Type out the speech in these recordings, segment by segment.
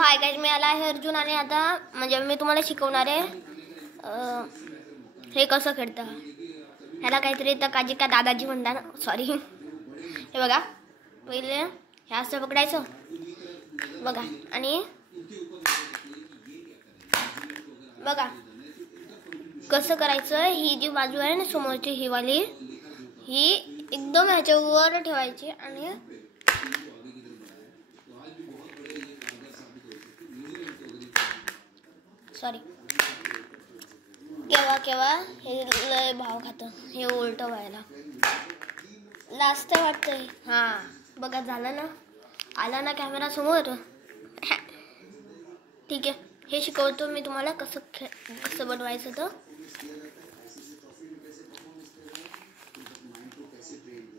Hi guys, मी आला आहे अर्जुन आणि आता म्हणजे मी तुम्हाला शिकवणार आहे हे कसं खेळतं. ह्याला काहीतरी तर काजी का दादाजी म्हणतात, सॉरी. हे बघा, पहिले हे असं पकडायचं बघा आणि बघा कसं करायचं. ही जी बाजू आहे ना समोरची ही वाली, ही एकदम ह्याच्यावर ठेवायची आणि सॉरी केव्हा हे लय भाव खातं, हे उलट व्हायला लास्ट वाटतंय. हां बघा, झालं ना, आला ना कॅमेरा समोर. ठीक आहे, हे शिकवतो मी तुम्हाला कसं बनवायचं. तर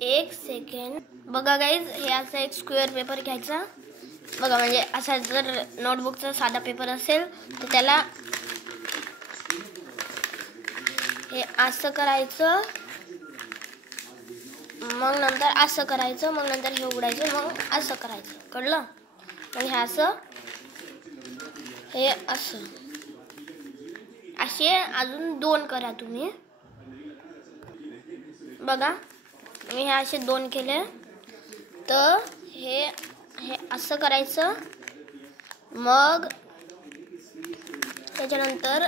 एक सेकंड बघा गाईज, हे असं एक स्क्वेअर पेपर घ्यायचा बघा. म्हणजे असा जर नोटबुकचा साधा पेपर असेल तर त्याला हे असं करायचं, मग नंतर असं करायचं, मग नंतर हे उघडायचं, मग असं करायचं. कळलं? मग हे असं, हे असं, असे अजून 2 करा तुम्ही. बघा मी हे असे 2 केले. तर हे असं करायचं, मग त्याच्यानंतर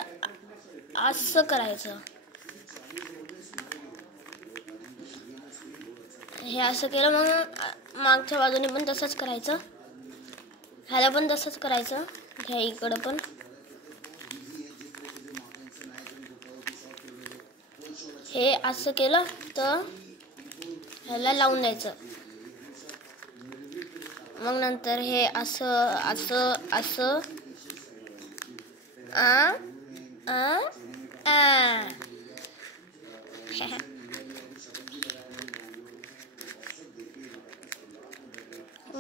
असं करायचं. हे असं केलं, मग मागच्या बाजूने पण तसंच करायचं, ह्याला पण तसंच करायचं. ह्या इकडं पण हे असं केलं तर ह्याला लावून द्यायचं. मग नंतर हे असं असं असं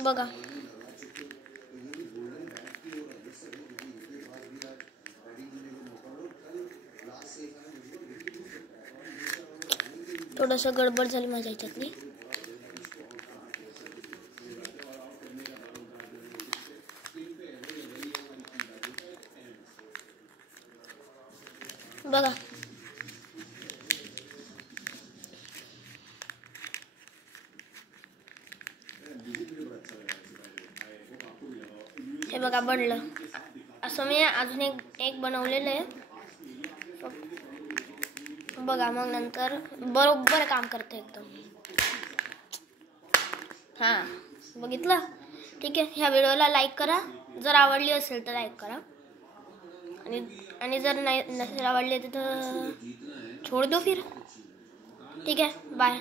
बघा. थोडंसं गडबड झाली माझ्या ह्याच्यातली. बघा हे बघा बनलं. असं मी अजून एक बनवलेलं आहे बघा. मग नंतर बरोबर काम करतं एकदम. हां बघितलं? ठीक आहे, ह्या व्हिडिओला लाईक करा जर आवडली असेल तर, लाईक करा. आणि जर नसेल आवडली तर छोड़ दो फिर. ठीक है, बाय.